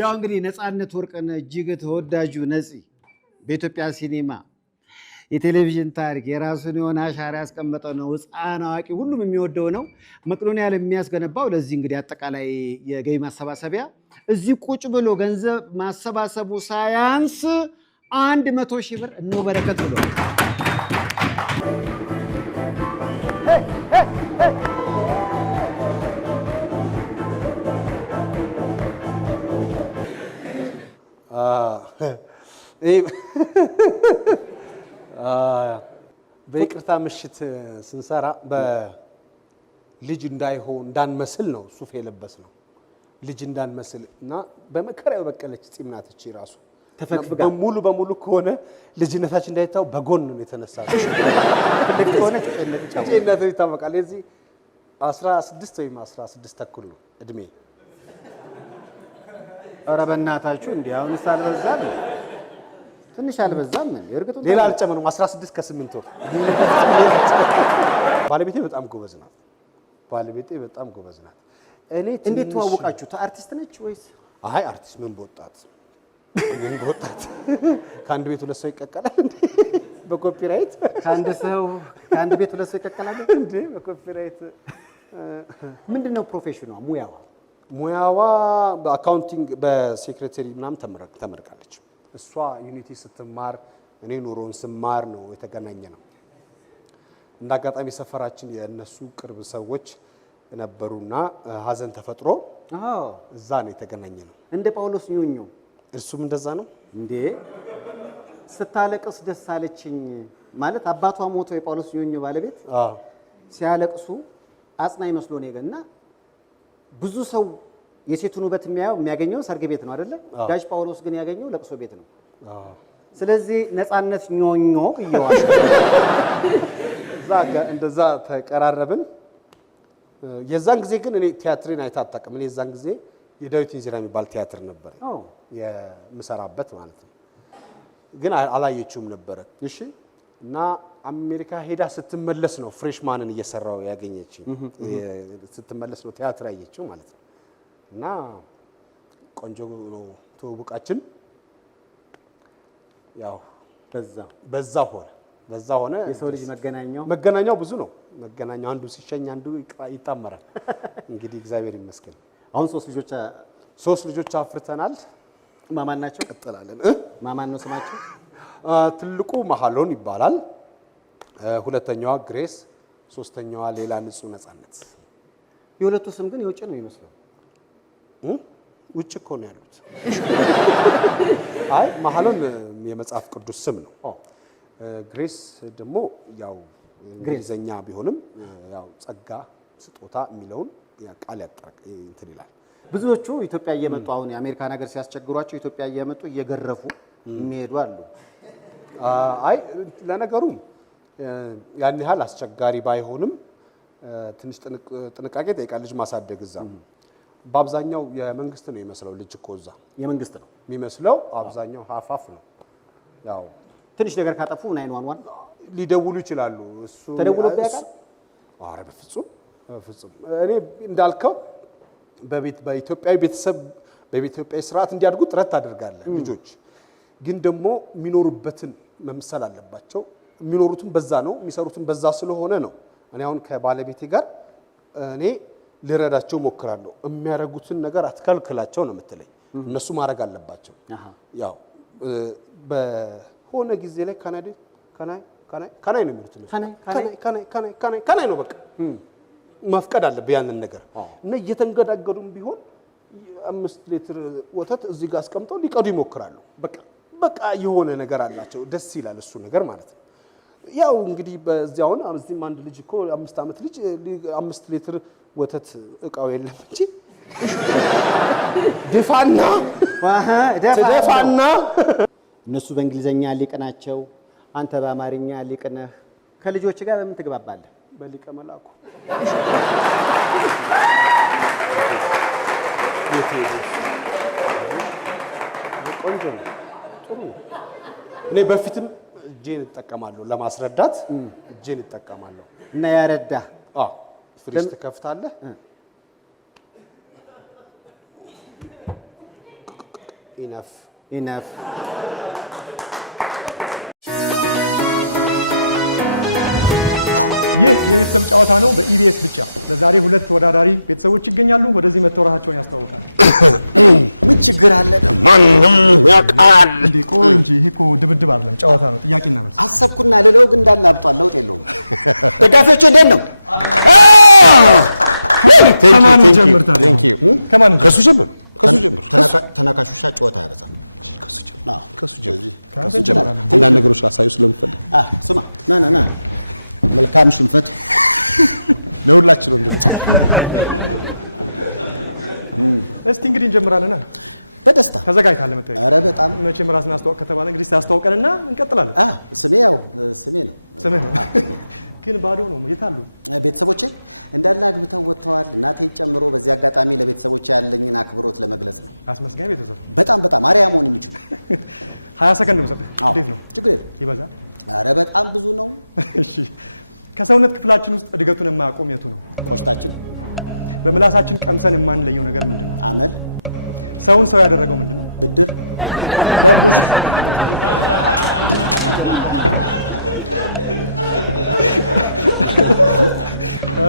ያው እንግዲህ ነፃነት ወርቅነህ እጅግ ተወዳጁ ነፂ በኢትዮጵያ ሲኒማ የቴሌቪዥን ታሪክ የራሱን የሆነ አሻራ ያስቀመጠ ነው። ሕፃን አዋቂ ሁሉም የሚወደው ነው። መቄዶንያ የሚያስገነባው ለዚህ እንግዲህ አጠቃላይ የገቢ ማሰባሰቢያ እዚህ ቁጭ ብሎ ገንዘብ ማሰባሰቡ ሳያንስ 100,000 ብር እነሆ በረከት ብሏል። በይቅርታ ምሽት ስንሰራ በልጅ እንዳንመስል ነው ሱፍ የለበስ ነው። ልጅ እንዳንመስል እና በመከራ የበቀለች ፂም ናት እቺ ራሱ ተፈቅፍጋ ሙሉ በሙሉ ከሆነ ልጅነታችን እንዳይታው በጎን ነው የተነሳው። ትልቅ ከሆነ ጭነት ይታወቃል። እዚህ 16 ወይም 16 ተኩል ነው እድሜ። ኧረ በእናታችሁ እንዴ አሁን ሳልበዛም ትንሽ አልበዛም እንዴ? እርግጥ ሌላ አልጨመርም። 16 ከ8 ወር። ባለቤቴ በጣም ጎበዝ ናት። እኔ እንዴት ተዋወቃችሁ? አርቲስት ነች ወይስ? አይ አርቲስት ምን በወጣት ከአንድ ቤት ሁለት ሰው ይቀቀላል እንዴ? በኮፒራይት ከአንድ ቤት ሁለት ሰው ይቀቀላል እንዴ? በኮፒራይት ምንድነው ፕሮፌሽኗ? ሙያዋ በአካውንቲንግ በሴክሬታሪ ምናምን ተመርቃለች። እሷ ዩኒቲ ስትማር እኔ ኑሮን ስማር ነው የተገናኘ ነው። እንዳጋጣሚ ሰፈራችን የነሱ ቅርብ ሰዎች ነበሩና ሀዘን ተፈጥሮ እዛ ነው የተገናኘ ነው። እንደ ጳውሎስ ኞኞ እሱም እንደዛ ነው እንዴ? ስታለቅስ ደስ አለችኝ ማለት አባቷ ሞቶ የጳውሎስ ኞኞ ባለቤት ሲያለቅሱ አጽናኝ መስሎ ነው የገና ብዙ ሰው የሴቱን ውበት የሚያገኘው ሰርግ ቤት ነው አይደለ? ጋሽ ጳውሎስ ግን ያገኘው ለቅሶ ቤት ነው። ስለዚህ ነፃነት ኞኞ ይዋል እንደዛ ተቀራረብን። የዛን ጊዜ ግን እኔ ቲያትርን አይታጣቀም። እኔ የዛን ጊዜ የዳዊት ኢንዚራ የሚባል ቲያትር ነበር የምሰራበት ማለት ነው። ግን አላየችውም ነበር። እሺ። እና አሜሪካ ሄዳ ስትመለስ ነው ፍሬሽማንን እየሰራው ያገኘችኝ። ስትመለስ ነው ቲያትር ያየችው ማለት ነው። እና ቆንጆ ነው ተውቡቃችን። ያው በዛ ሆነ የሰው ልጅ መገናኛው ብዙ ነው። መገናኛው አንዱ ሲሸኝ አንዱ ይጣመራል። እንግዲህ እግዚአብሔር ይመስገን አሁን 3 ልጆች አፍርተናል። ማማን ናቸው? ቀጥላለን። ማማን ነው ስማቸው? ትልቁ መሐሎን ይባላል። ሁለተኛዋ ግሬስ፣ ሶስተኛዋ ሌላ ንጹህ ነፃነት። የሁለቱ ስም ግን የውጭ ነው የሚመስለው። ውጭ እኮ ነው ያሉት። አይ መሐሎን የመጽሐፍ ቅዱስ ስም ነው። ግሬስ ደግሞ ያው እንግሊዘኛ ቢሆንም ያው ጸጋ ስጦታ የሚለውን ቃል ያጠራቅ እንትን ይላል። ብዙዎቹ ኢትዮጵያ እየመጡ አሁን የአሜሪካን ሀገር ሲያስቸግሯቸው ኢትዮጵያ እየመጡ እየገረፉ የሚሄዱ አሉ። አይ ለነገሩ ያን ያህል አስቸጋሪ ባይሆንም ትንሽ ጥንቃቄ ጠይቃል ልጅ ማሳደግ። እዛ በአብዛኛው የመንግስት ነው የሚመስለው። ልጅ እኮ እዛ የመንግስት ነው የሚመስለው። አብዛኛው ሀፋፍ ነው። ያው ትንሽ ነገር ካጠፉ 911 ሊደውሉ ይችላሉ። እሱ ተደውሎበት ያውቃል? ኧረ በፍጹም። እኔ እንዳልከው በኢትዮጵያዊ ቤተሰብ በኢትዮጵያዊ ስርዓት እንዲያድጉ ጥረት ታደርጋለህ። ልጆች ግን ደግሞ የሚኖሩበትን መምሰል አለባቸው። የሚኖሩትን በዛ ነው፣ የሚሰሩትን በዛ ስለሆነ ነው። እኔ አሁን ከባለቤቴ ጋር እኔ ልረዳቸው ሞክራለሁ። የሚያደርጉትን ነገር አትከልክላቸው ነው የምትለኝ። እነሱ ማድረግ አለባቸው። ያው በሆነ ጊዜ ላይ ካናይ ነው የሚሉት። ካናይ ነው በቃ መፍቀድ አለብህ ያንን ነገር እና እየተንገዳገዱም ቢሆን 5 ሊትር ወተት እዚህ ጋር አስቀምጠው ሊቀዱ ይሞክራሉ። በቃ የሆነ ነገር አላቸው። ደስ ይላል እሱ ነገር ማለት ነው። ያው እንግዲህ በዚያው እዚህም አንድ ልጅ እኮ 5 ዓመት ልጅ 5 ሊትር ወተት እቃው የለም እንጂ ደፋና እነሱ በእንግሊዘኛ ሊቅ ናቸው፣ አንተ በአማርኛ ሊቅ ነህ። ከልጆች ጋር በምን ትግባባለህ? በሊቀ መላኩ ቆንጆ ነው፣ ጥሩ ነው። እኔ በፊትም እጄን እጠቀማለሁ ለማስረዳት እጄን እጠቀማለሁ እና ያረዳ ፍሪጅ ትከፍታለህ ኢነፍ ይህ የቤተሰብ ጨዋታ ነው በኢቢኤስ ብቻ። ለዛሬ ሁለት ተወዳዳሪ ቤተሰቦች ይገኛሉ። ወደዚህ መተው ራሳቸውን ያስተዋውቃሉ። ምን ችግር አለ? ማንም ያውቃል እንዴ? ቆይ እንጂ ይሄ እኮ ድብድብ አይደለም ጨዋታ ነው። ጥያቄና መልስ። አሰብኩና ልለው ግን እንዳለ አብጧል። ለውጥ የለውም። ደጋፊዎች እንዴት ነው? ከማን ጀምር ታዲያ? ከማን ከሱ ጀምር ተናካሹሻ ጨዋታ ያበዛል። ከሱ ጀምር አንዳንድ ነገሮች ላሳዩ ስለምፈልግ ስማ ና መልካም ሽንፈት ለሁላችን ነው እንደዚህ። እስቲ እንግዲህ እንጀምራለን። በደስታ ተዘጋጅታለህ መጣይ? ኧረ በጣም መቼም ራስን አስተዋውቅ ከተባለ እንግዲህ ታስተዋውቀንና እንቀጥላለን። ስሜ ነው። ስምህ ነው ግን ባዶ ነው። የት አሉ ቤተሰቦቼ? እንዳለ አግብተው ወጥተዋል፣ እናቴን ጨምሮ። በዚህ አጋጣሚ ለቤተሰቦቼ ያለኝን አክብሮት ለመግለጽ ነው። አስመስጋኝ ቤተሰብ በጣም አሪያ መሆን የሚችሉ 20 ሰከንድ ነው የምሰጥህ። እንዴት ነው? ችግር የለም። ይበዛል? ኧረ በጣም ብዙ ነው። እሺ ከሰውነት ክፍላችን ውስጥ እድገቱን የማያቆም የቱ ነው? ቆሽታችን። በምላሳችን ቀምሰን የማንለየው ነገር ምንድን ነው? አመል። ሰውን ሰው ያደረገው ምንድን ነው? ብድር። ዳቦስ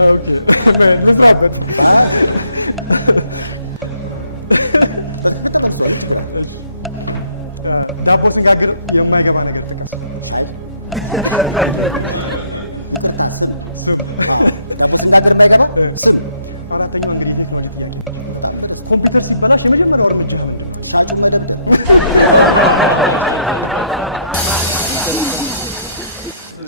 ኦኬ ልስራበት። በትክክል ተመልሷል። ችግር አለ? እሺ ዳቦ ስንጋግር የማይገባ ነገር ጥቀስ። ሻይ። ይቅርታ፣ ስም። ዳቦ ስንጋግር የማይገባ ስም። አራተኛው እንግዲህ የቴክኖሎጂ ጥያቄ ነች። በጣም በደስታ። ኮምፒውተር ሲበላሽ የመጀመሪያው እርምጃህ ምንድን ነው? ሻጩን መደብደብ።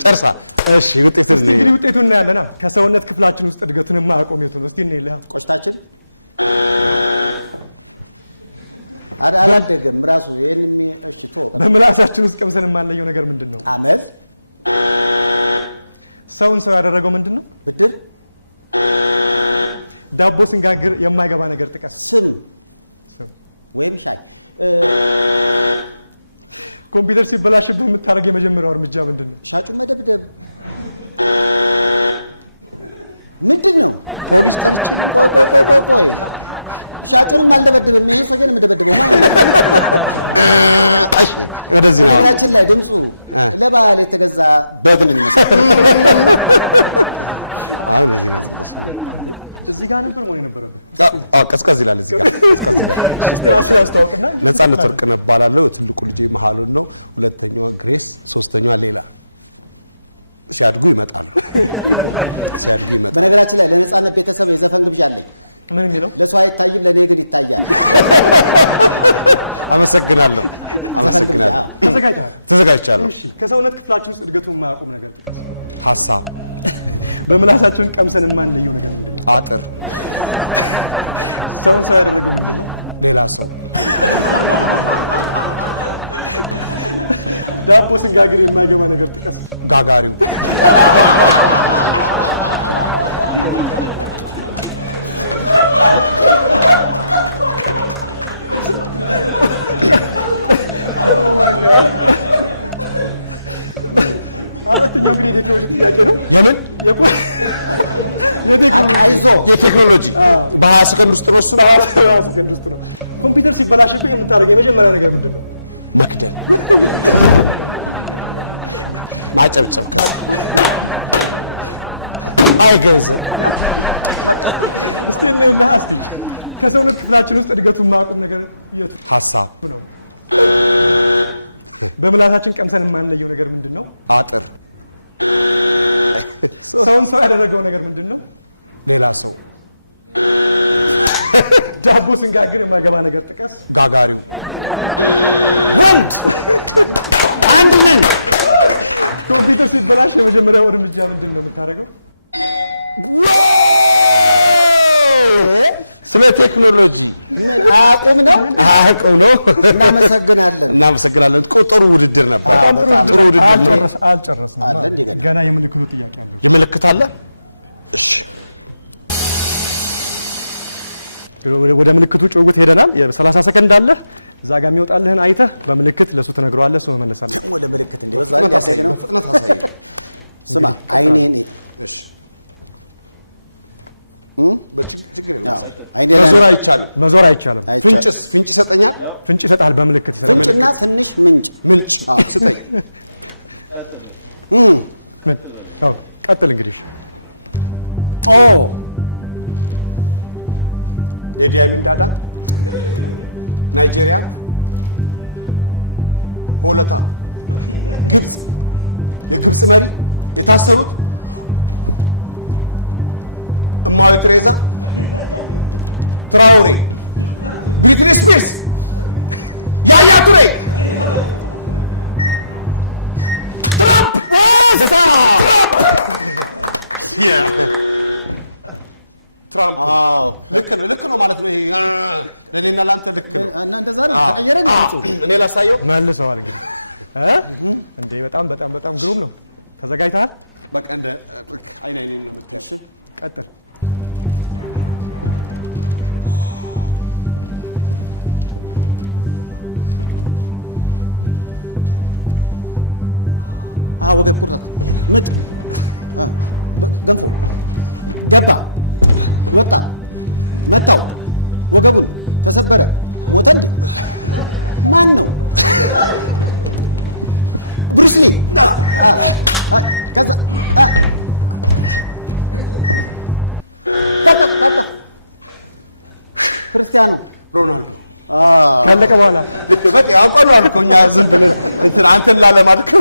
ጨርሳ። እሺ ውጤቱን እንግዲህ ውጤቱን እናያለና ከሰውነት ክፍላችን ውስጥ እድገቱን የማያቆም የቱ ነው? እስቲ እንይልህ። ቆሽታችን አላደገም ራሱ። ይሄን እሽቶ በምላሳችን ውስጥ ቀምሰን የማንለየው ነገር ምንድን ነው? አመል። ሰውን ሰው ያደረገው ምንድን ነው? ብድር። ዳቦ ስንጋግር የማይገባ ነገር ጥቀስ። ስም ወይም ሻይ። ኮምፒውተር ሲበላሽብህ የምታደርገው የመጀመሪያው እርምጃ ምንድን ነው? ሻጩን መደብደብ። ምንድን ነው? ፖሊስ ጠርቼ። ቆይ ሻጩንም አልደበድብም። ይሄን ሰው ግን የምደበድበው ማለት ነው። እሺ ወደዚህ ነው። ነገራችን ላይ ድምፁ ለበዓል የተገዛ በግ ነው የሚመስለው። አሁን እዚህ ነው ተቀስ። እዚህ ጋር ነበር መሆን የነበረበት። ቀዝቀዝ ይላል። እዚህ ጋር ቀዝቀዝ ይላል። እስቲ ራስህን አስተዋውቅና። ነፃነት ወርቅነህ እባላለሁ። ትልቁ ልጄ መሀሉን ነው። ሁለተኛዋ ግሬስ፣ ሶስተኛዋ ሌላ። ሲያድጉ ይመጣሉ። በነገራችን ላይ ለነፃነት ቤተሰብ የዘፈን ግብዣ አለኝ። ምን የሚለው? ለሰው አይታይም፣ ለኔ ግን ይታያል። አመሰግናለሁ። ተዘጋጅቻለሁ። እሺ ከሰውነት ክፍላችን ውስጥ እድገቱን የማያቆም ነገር ጥቀስ። ሀሳብ። በምላሳችን ቀምሰን የማንለየው ነገር ምንድን ነው? አጥር። ሰውን ሰው ያደረገው ምንድን ነው? ሌላ ሰው። ዳቦ ስንጋግር የማይገባ ነገር ጥቀስ። ጋጋሪው። አራተኛው እንግዲህ የቴክኖሎጂ ጥያቄ ነው። የምን የቴክኖሎጂ በ20 ሰከንድ ውስጥ ነው። እሱ 20 ሰከንድ ውስጥ ነው። ኮምፒውተር ሲበላሽብህ የምታደርገው የመጀመሪያ ነገር ምንድን ነው? መክደን። ማጨብጨብ። ገንዘብ። እስቲ እንልህ። እስቲ ከሰውነት ክፍላችን ውስጥ እድገቱን የማያቆም ነገር የቱ? ሀሳብ ነው። በምላሳችን ቀምሰን የማንለየው ነገር ምንድን ነው? አጥር። ሰውን ሰው ያደረገው ነገር ምንድን ነው? ሌላ ሰው። ዳቦ ስንጋግር የማይገባ ነገር ጥቀስ። ጋጋሪው። ወንድ አንድ ነን። ኮምፒውተር ሲበላሽ የመጀመሪያው እርምጃ ምንድን ነው የምታደርገው? ስለ ቴክኖሎጂ ምን አያውቁም ነው? እናመሰግናለን። ጥሩ ውድድር ነበር። ጥሩ ውድድር ነው። አልጨረስንም። ገና የምልክቱ ጥያቄ አለ። የምልክት አለ? እሺ ወደ ምልክቱ ጭውውት ሄደናል። የ30 ሰከንድ አለ። እዛ ጋር የሚወጣልህን አይተህ በምልክት ለሱ ትነግረዋለህ። እሱ መመለሳለህ። ወደ ምልክት እንደበዛ ያደገ ነው። ፍጥነት አሳይ። ስማ አይኔን። እሺ ችግር የለም። መዞር አይቻልም። ፍንጭ ይሰጠኛል። ፍንጭ ይሰጣል በምልክት ይሰጣል። ፍንጭና ትንሽ ምንጭ ምንጭ ስጠኝ። ምን? አዎ ቀጥል እንግዲህ። ኦ ኢዲ አሚን ዳዳ፣ ናይጄሪያ፣ ሆለታ፣ ግብፅ፣ የግብፅ መሪ የታሰሩት እማዊ ትሬዛ፣ ትራውሬ፣ ብሪትኒ ስፒርስ፣ ያያ ቱሬ፣ ትራምፕ ትራምፕ ልክ ነው ማለት ነው። ይሄ ለኔና ላንተ ልክ ነው እና እንደዛ ነው ተቀየረ ነው። እኔ ላሳየው መልሰዋል እንግዲህ እንዴ! በጣም ግሩም ነው። ተዘጋጅተሃል? በቃ እንደ አይኔን ነው የምታየው። እሺ ቀጥል። ወገብ ቁርጠት፣ ምጥ፣ ገንፎ፣ ገባ፣ ወጣ፣ መታው፣ ወገቡን ተሰበረ፣ ሞተ። እንዴ ማን ነው? ብሩስ ሊ። ከዛ ታጣ ክርስቲያኖ ሮናልዶ ካለቀ በኋላ ልክ በቃ ያውቀዋል እኮ እኛ ዝም ብለን እንትን አንተን ላለማድከም